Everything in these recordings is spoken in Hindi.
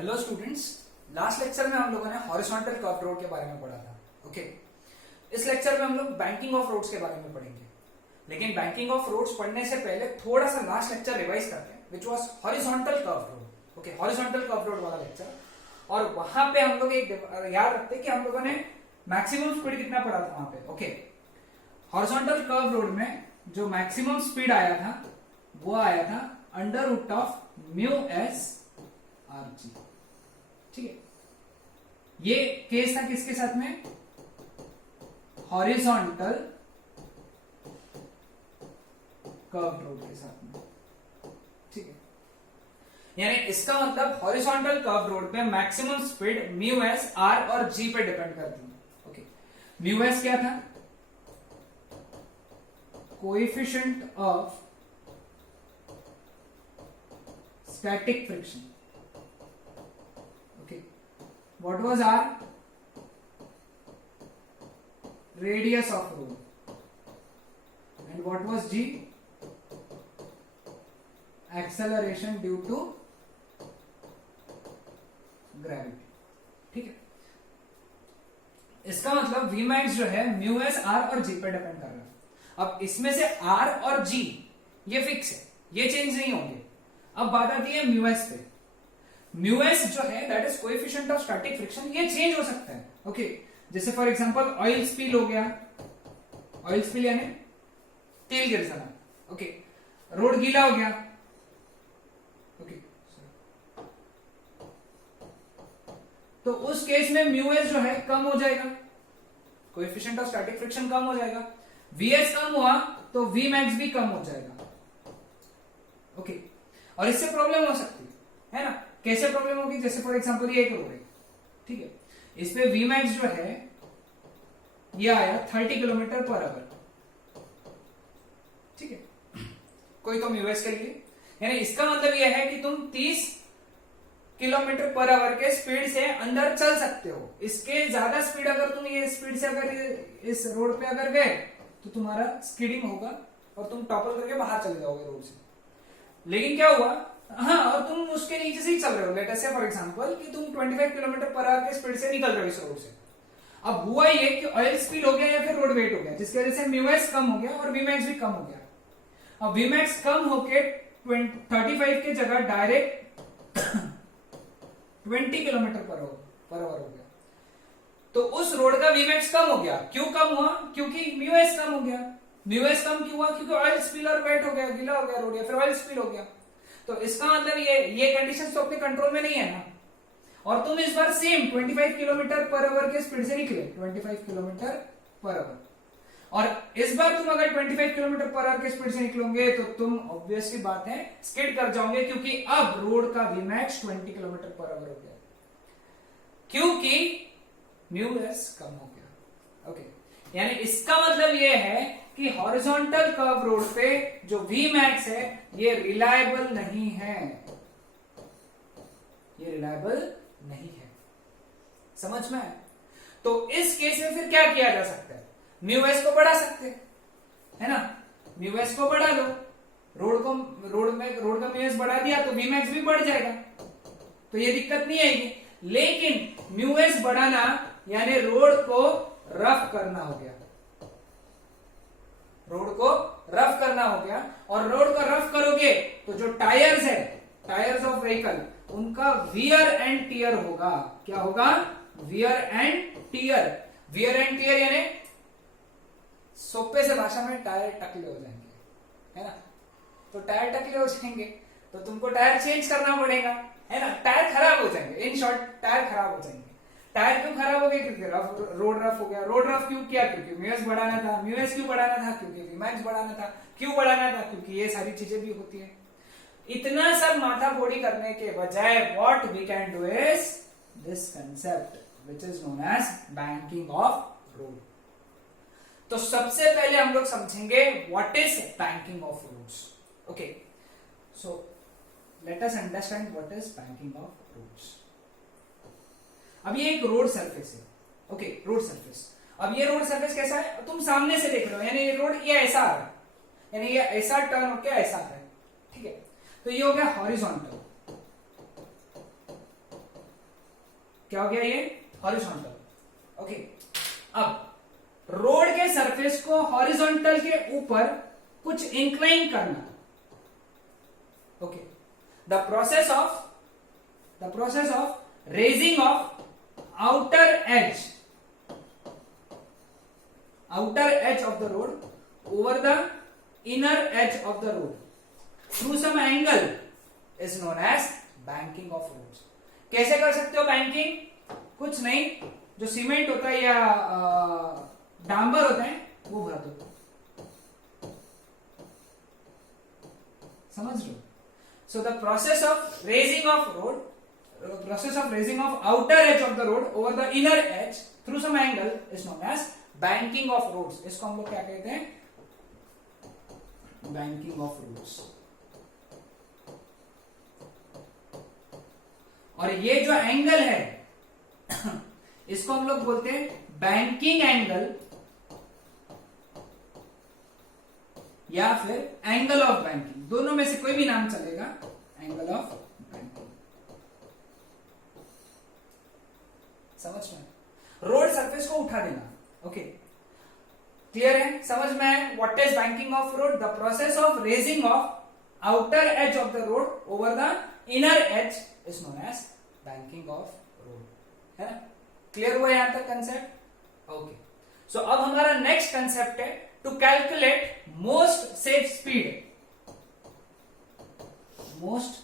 हेलो स्टूडेंट्स, लास्ट लेक्चर में हम लोगों ने हॉरिजॉन्टल कर्व रोड के बारे में पढ़ा था। ओके, इस लेक्चर में हम लोग बैंकिंग ऑफ रोड्स के बारे में पढ़ेंगे। लेकिन बैंकिंग ऑफ रोड्स पढ़ने से पहले थोड़ा सा लास्ट लेक्चर रिवाइज करते हैं, which was horizontal curve road. Okay, horizontal curve road वाला लेक्चर। और वहां पे हम लोग एक याद रखते हैं कि हम लोगों ने मैक्सिमम स्पीड कितना पढ़ा था वहां पे। ओके, हॉरिजॉन्टल कर्व रोड में जो मैक्सिमम स्पीड आया था वो आया था under root of mu S R G. ठीक है, ये केस था किसके साथ में? हॉरिजॉन्टल कर्व रोड के साथ में। ठीक है, यानी इसका मतलब हॉरिजॉन्टल कर्व रोड पे maximum speed mu S are और जी पे डिपेंड करती है। ओके, म्यू एस क्या था? Coefficient of static friction. Okay, what was R? Radius of road. And what was G? Acceleration due to gravity. ठीक है, इसका मतलब Vmax जो है म्यू एस आर और जी पे डिपेंड कर रहा है। अब इसमें से R और G ये फिक्स है, ये चेंज नहीं होंगे। अब बात आती है म्यू एस पे। म्यू एस जो है that is coefficient of static friction, ये चेंज हो सकता है। ओके, जैसे फॉर एग्जांपल ऑयल स्पिल हो गया। ऑयल स्पिल यानी तेल गिर जाना। ओके, रोड गीला हो गया। ओके, तो उस केस में म्यू एस जो है कम हो जाएगा, कोएफिशिएंट ऑफ स्टैटिक फ्रिक्शन कम हो जाएगा। वी एस कम हुआ तो वी मैक्स भी कम हो जाएगा। ओके, और इससे प्रॉब्लम हो सकती है ना? कैसे प्रॉब्लम होगी? जैसे फॉर एग्जांपल ये एक रोड है, ठीक है, इस पे वी मैक्स जो है ये आया 30 किलोमीटर पर आवर। ठीक है, कोई तो म्यू एस के लिए, यानी इसका मतलब यह है कि तुम 30 किलोमीटर पर आवर के स्पीड से अंदर चल सकते हो। इसके ज्यादा स्पीड अगर तुम ये स्पीड से अगर इस रोड पे अगर गए तो तुम्हारा स्किडिंग होगा और तुम टॉपल करके बाहर चले जाओगे रोड से। लेकिन क्या हुआ? हाँ, और तुम उसके नीचे से ही चल रहे हो। लेट अस से फॉर एग्जांपल कि तुम 25 किलोमीटर पर आवर के स्पीड से निकल रहे हो इस रोड से। अब हुआ ये कि ऑयल स्पिल हो गया या फिर रोड वेट हो गया, जिसकी वजह से म्यू एस कम हो गया और वीमैक्स भी कम हो गया। अब वीमैक्स कम होके 35 की जगह डायरेक्ट 20 किलोमीटर पर आवर हो गया। तो उस रोड का वीमैक्स कम हो गया। क्यों कम हुआ? क्योंकि म्यू एस कम हो गया। म्यू एस कम क्यों हुआ? क्योंकि ऑयल स्पिल और वेट हो गया, गीला हो गया रोड या फिर ऑयल स्पिल हो गया। तो इसका मतलब ये कंडीशन तो अपने कंट्रोल में नहीं है ना। और तुम इस बार सेम 25 किलोमीटर पर आवर के स्पीड से निकले, 25 किलोमीटर पर आवर, और इस बार तुम अगर 25 किलोमीटर पर आवर के स्पीड से निकलोगे तो तुम ऑब्वियसली बात है स्किड कर जाओगे, क्योंकि अब रोड का वीमैक्स 20 किलोमीटर पर आवर हो गया, क्योंकि म्यू एस कम हो गया। ओके, यानी इसका मतलब यह है कि हॉरिजॉन्टल कर्व रोड पे जो Vmax है ये रिलायबल नहीं है, ये रिलायबल नहीं है। समझ में आया? तो इस केस में फिर क्या किया जा सकता है? म्यू एस को बढ़ा सकते हैं, है ना? म्यू एस को बढ़ा लो, रोड का म्यू एस बढ़ा दिया तो Vmax भी बढ़ जाएगा, तो ये दिक्कत नहीं आएगी। लेकिन म्यू एस बढ़ाना यानी रोड को रफ करना हो गया, रोड को रफ करना हो गया। और रोड को रफ करोगे तो जो टायर्स है, टायर्स ऑफ व्हीकल, उनका वियर एंड टियर होगा। क्या होगा? Wear and tear. Wear and tear यानी सोपे से भाषा में टायर टकले हो जाएंगे, है ना? तो टायर टकले हो जाएंगे तो तुमको टायर चेंज करना पड़ेगा, है ना? टायर खराब हो जाएंगे, इन शॉर्ट टायर खराब हो जाएंगे। टायर क्यों खराब हो गए? क्योंकि रोड रफ हो गया। रोड रफ क्यों किया? क्योंकि म्यू एस बढ़ाना था। म्यू एस क्यों बढ़ाना था? क्योंकि वीमैक्स बढ़ाना था। क्यों बढ़ाना था? क्योंकि ये सारी चीजें भी होती है। इतना सब माथा फोड़ी करने के बजाय what we can do is this concept which is known as banking of road. तो सबसे पहले हम लोग समझेंगे what is banking of roads. Okay, so let us understand what is banking of roads. अब ये एक रोड सरफेस है। Okay, road surface. अब ये रोड सरफेस कैसा है? तुम सामने से देख रहे हो, यानी ये रोड ये ऐसा आ रहा है, यानी ये ऐसा टर्न होकर ऐसा आ रहा है। ठीक है, तो ये हो गया हॉरिजॉन्टल। क्या हो गया ये? हॉरिजॉन्टल। ओके, अब रोड के सरफेस को हॉरिजॉन्टल के ऊपर कुछ इंक्लाइन करना। Okay, the process of raising of outer edge of the road over the inner edge of the road through some angle is known as banking of roads। कैसे कर सकते हो बैंकिंग? कुछ नहीं, जो सीमेंट होता है या डांबर होता है वो भर दो, समझ लो। So the process of raising of outer edge of the road over the inner edge through some angle is known as banking of roads। इसको हम लोग क्या कहते हैं? banking of roads। और ये जो एंगल है इसको हम लोग बोलते हैं बैंकिंग एंगल या फिर एंगल ऑफ बैंकिंग, दोनों में से कोई भी नाम चलेगा, एंगल ऑफ बैंकिंग। समझ में? रोड सरफेस को उठा देना। ओके, क्लियर है? समझ में? What is banking of road? The process of raising of outer edge of the road over the inner edge is known as banking of road. है ना? क्लियर हुआ यहां तक कंसेप्ट? ओके, सो अब हमारा नेक्स्ट कंसेप्ट है to calculate most safe speed. Most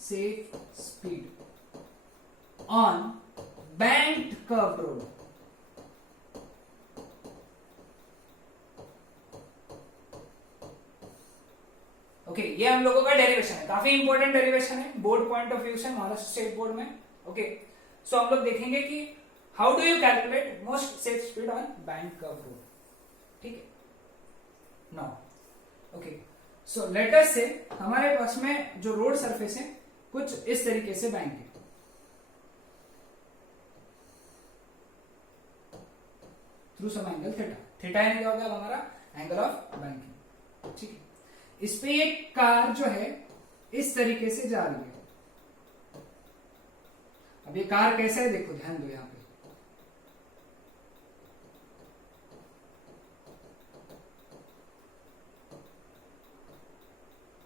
safe speed on banked curved road। Okay, ये हम लोगों का डेरिवेशन है, काफी इंपॉर्टेंट डेरिवेशन है बोर्ड पॉइंट ऑफ व्यू से, महाराष्ट्र स्टेट बोर्ड में। ओके, सो हम लोग देखेंगे कि how do you calculate most safe speed on bank curve road. ठीक है, now okay, so let us से हमारे पास में जो रोड सरफेस है कुछ इस तरीके से बैंक है, through some angle theta. Theta यानी क्या हो गया हमारा? Angle of banking. ठीक है, इस पे एक कार जो है इस तरीके से जा रही है। अब ये कार कैसा है देखो, ध्यान दो यहां पे।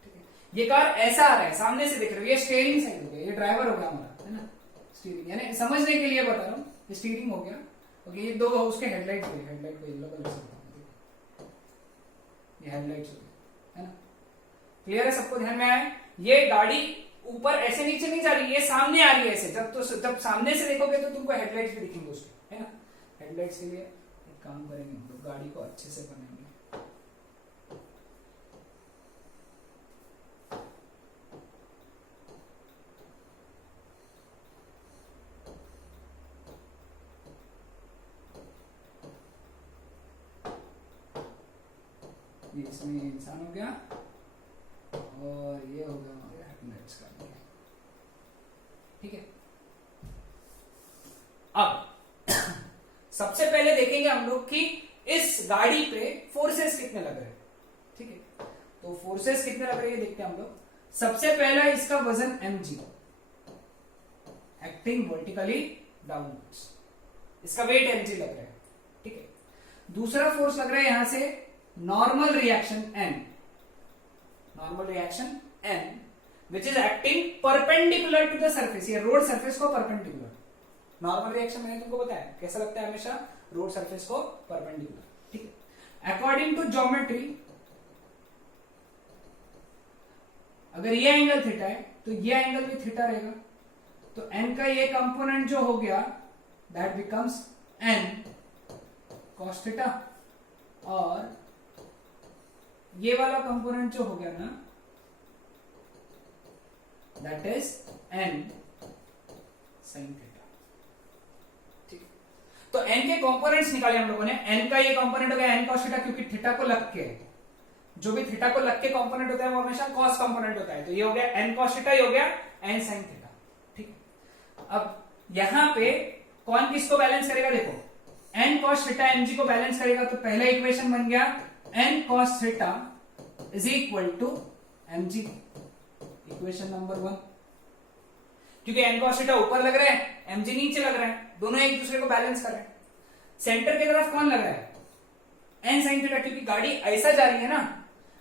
ठीक है, ये कार ऐसा आ रहा है, सामने से देख रहे हो, ये स्टीयरिंग साइड हो गया, ये ड्राइवर हो गया हमारा, है ना? स्टीयरिंग यानी समझने के लिए बता रहा हूं, स्टीयरिंग हो गया। ओके, ये दो उसके हेडलाइट को येलो कलर से, ये हेडलाइट्स हो गए, है ना? क्लियर है? सबको ध्यान में आए? ये गाड़ी ऊपर ऐसे नीचे नहीं जा रही, ये सामने आ रही है ऐसे। जब सामने से देखोगे तो तुमको हेडलाइट्स भी दिखेंगे उसके, है ना? हेडलाइट्स के लिए एक काम करेंगे हम लोग, गाड़ी को अच्छे से बनाएंगे। ये इसमें इंसान हो गया और ये हो गया हमारे हेडलाइट्स का। ठीक है, अब सबसे पहले देखेंगे हम लोग कि इस गाड़ी पे फोर्सेस कितने लग रहे हैं। ठीक है, तो फोर्सेस कितने लग रहे हैं देखते हैं हम लोग। सबसे पहला इसका वजन mg, एक्टिंग वर्टिकली डाउनवर्ड्स, इसका वेट mg लग रहा है। ठीक है, दूसरा फोर्स लग रहा है यहां से normal reaction n, which is acting perpendicular to the surface। ये रोड सरफेस को परपेंडिकुलर, नॉर्मल रिएक्शन मैंने तुमको बताया कैसा लगता है हमेशा, रोड सरफेस को परपेंडिकुलर। ठीक है, अकॉर्डिंग टू ज्योमेट्री अगर ये एंगल थीटा है तो ये एंगल भी थीटा रहेगा, तो n का ये कंपोनेंट जो हो गया that becomes n cos theta, और ये वाला कंपोनेंट जो हो गया ना that is n sin theta. ठीक, तो n के कंपोनेंट्स निकाले हम लोगों ने। n का ये कंपोनेंट हो गया n cos थीटा, क्योंकि थीटा को लग के, जो भी थीटा को लग के कंपोनेंट होता है वो हमेशा cos कंपोनेंट होता है, तो ये हो गया n cos थीटा, ये हो गया n sin थीटा। ठीक, अब यहां पे कौन किसको बैलेंस करेगा? देखो, n cos थीटा mg को बैलेंस करेगा, तो पहला इक्वेशन बन गया n cos theta is equal to mg, equation number 1। क्योंकि n cos थीटा ऊपर लग रहा है, mg नीचे लग रहा है, दोनों एक दूसरे को बैलेंस कर रहे हैं। सेंटर की तरफ कौन लग रहा है? n sin थीटा, क्योंकि गाड़ी ऐसा जा रही है ना,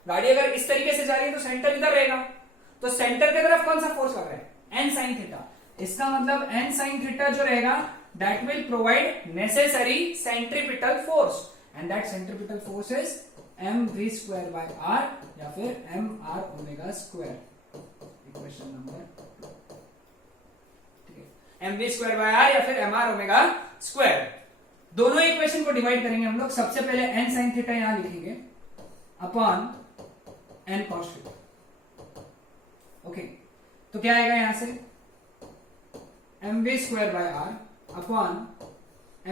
गाड़ी अगर इस तरीके से जा रही है तो सेंटर इधर रहेगा, तो सेंटर की तरफ कौन सा फोर्स लग रहा है? n sin theta. इसका मतलब n sin थीटा जो रहेगा that will provide necessary centripetal force and that centripetal force is mv square by r या फिर mr omega square। Equation number, ठीक है, mv square by r या फिर mr omega square। दोनों इक्वेशन को डिवाइड करेंगे हम लोग। सबसे पहले n sin थीटा यहां लिखेंगे upon n cos theta. Okay, तो क्या आएगा यहां से? mv square by r upon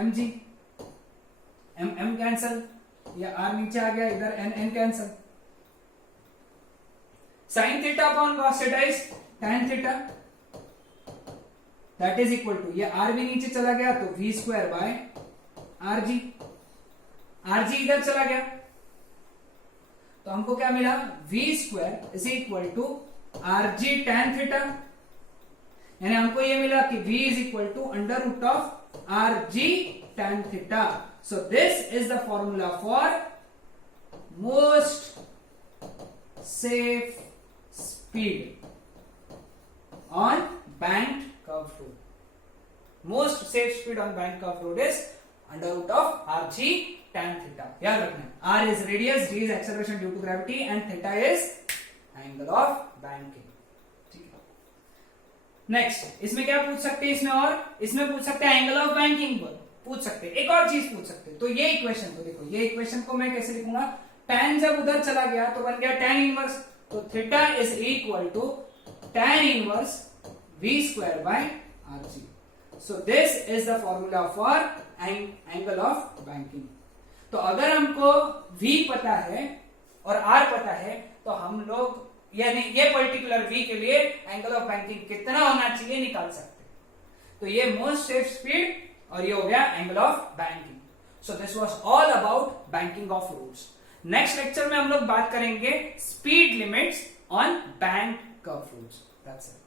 mg, m cancel, या r नीचे आ गया, इधर n cancel. Sine theta upon cos theta is tan theta, that is equal to, ये r भी नीचे चला गया तो v square by rg, rg इधर चला गया तो हमको क्या मिला? v square is equal to rg tan theta, यानी हमको ये मिला कि v is equal to under root of rg tan theta. So this is the formula for most safe speed on banked curve road. Most safe speed on banked curve road is under root of rg tan theta. याद रखना, r is radius, g is acceleration due to gravity and theta is angle of banking. Next, इसमें क्या पूछ सकते हैं? इसमें पूछ सकते हैं एंगल ऑफ बैंकिंग पर पूछ सकते हैं। एक और चीज पूछ सकते हैं। तो ये इक्वेशन को देखो, ये इक्वेशन को मैं कैसे लिखूंगा? tan जब उधर चला गया तो बन गया tan इनवर्स, तो theta is equal to tan inverse v square by rg। So this is the formula for angle of banking. तो अगर हमको v पता है और r पता है तो हम लोग यानी ये पर्टिकुलर v के लिए एंगल ऑफ बैंकिंग कितना होना चाहिए निकाल सकते हैं। तो ये मोस्ट सेफ स्पीड और ये हो गया angle of banking. So this was all about banking of roads. Next lecture में हम लोग बात करेंगे speed limits on banked curve roads. That's it.